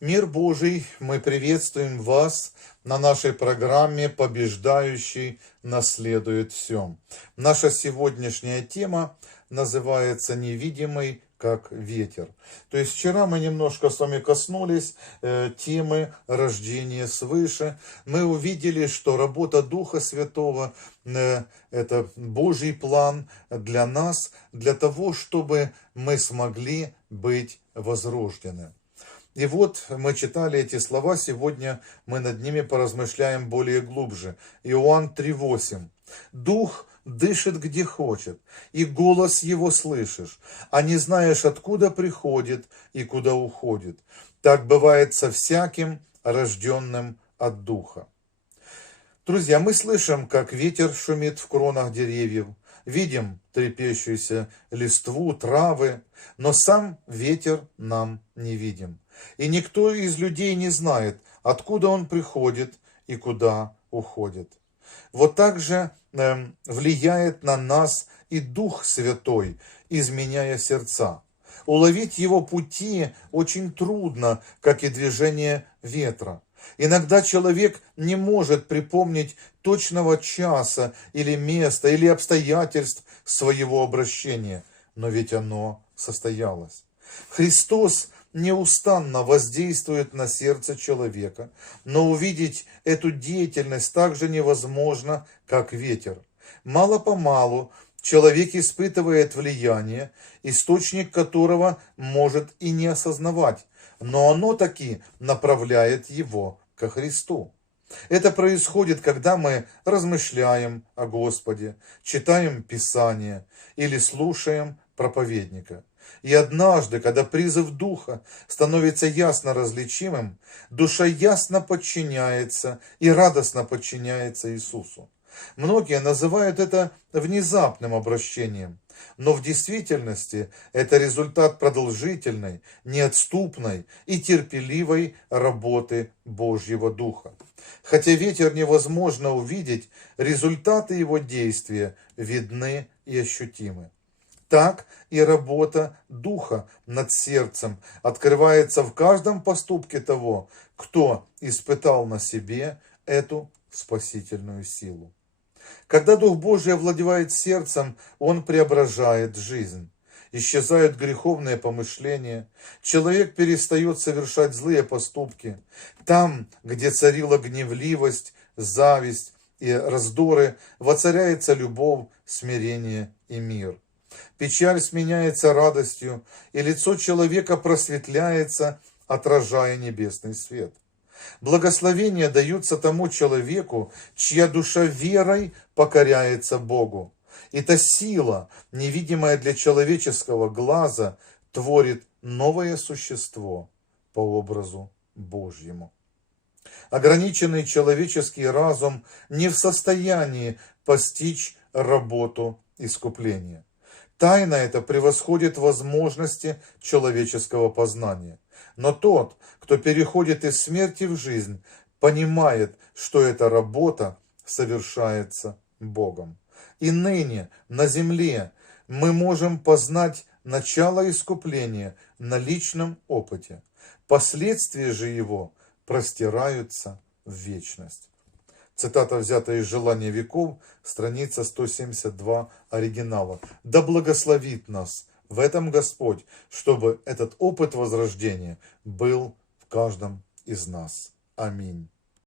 Мир Божий, мы приветствуем вас на нашей программе «Побеждающий наследует все». Наша сегодняшняя тема называется «Невидимый как ветер». То есть вчера мы немножко с вами коснулись темы рождения свыше. Мы увидели, что работа Духа Святого это Божий план для нас, для того, чтобы мы смогли быть возрождены. И вот мы читали эти слова, сегодня мы над ними поразмышляем более глубже. Иоанн 3:8. «Дух дышит где хочет, и голос его слышишь, а не знаешь, откуда приходит и куда уходит. Так бывает со всяким, рожденным от Духа». Друзья, мы слышим, как ветер шумит в кронах деревьев, видим трепещущуюся листву, травы, но сам ветер нам не видим. И никто из людей не знает, откуда он приходит и куда уходит. Вот так же влияет на нас и Дух Святой, изменяя сердца. Уловить его пути очень трудно, как и движение ветра. Иногда человек не может припомнить точного часа или места, или обстоятельств своего обращения, но ведь оно состоялось. Христос неустанно воздействует на сердце человека, но увидеть эту деятельность так же невозможно, как ветер. Мало-помалу человек испытывает влияние, источник которого может и не осознавать, но оно таки направляет его ко Христу. Это происходит, когда мы размышляем о Господе, читаем Писание или слушаем проповедника. И однажды, когда призыв Духа становится ясно различимым, душа ясно подчиняется и радостно подчиняется Иисусу. Многие называют это внезапным обращением, но в действительности это результат продолжительной, неотступной и терпеливой работы Божьего Духа. Хотя ветер невозможно увидеть, результаты его действия видны и ощутимы. Так и работа Духа над сердцем открывается в каждом поступке того, кто испытал на себе эту спасительную силу. Когда Дух Божий овладевает сердцем, Он преображает жизнь. Исчезают греховные помышления, человек перестает совершать злые поступки. Там, где царила гневливость, зависть и раздоры, воцаряется любовь, смирение и мир. Печаль сменяется радостью, и лицо человека просветляется, отражая небесный свет. Благословения даются тому человеку, чья душа верой покоряется Богу. И та сила, невидимая для человеческого глаза, творит новое существо по образу Божьему. Ограниченный человеческий разум не в состоянии постичь работу искупления. Тайна эта превосходит возможности человеческого познания. Но тот, кто переходит из смерти в жизнь, понимает, что эта работа совершается Богом. И ныне на земле мы можем познать начало искупления на личном опыте. Последствия же его простираются в вечность. Цитата взята из «Желания веков», страница 172 оригинала. «Да благословит нас в этом Господь, чтобы этот опыт возрождения был в каждом из нас. Аминь».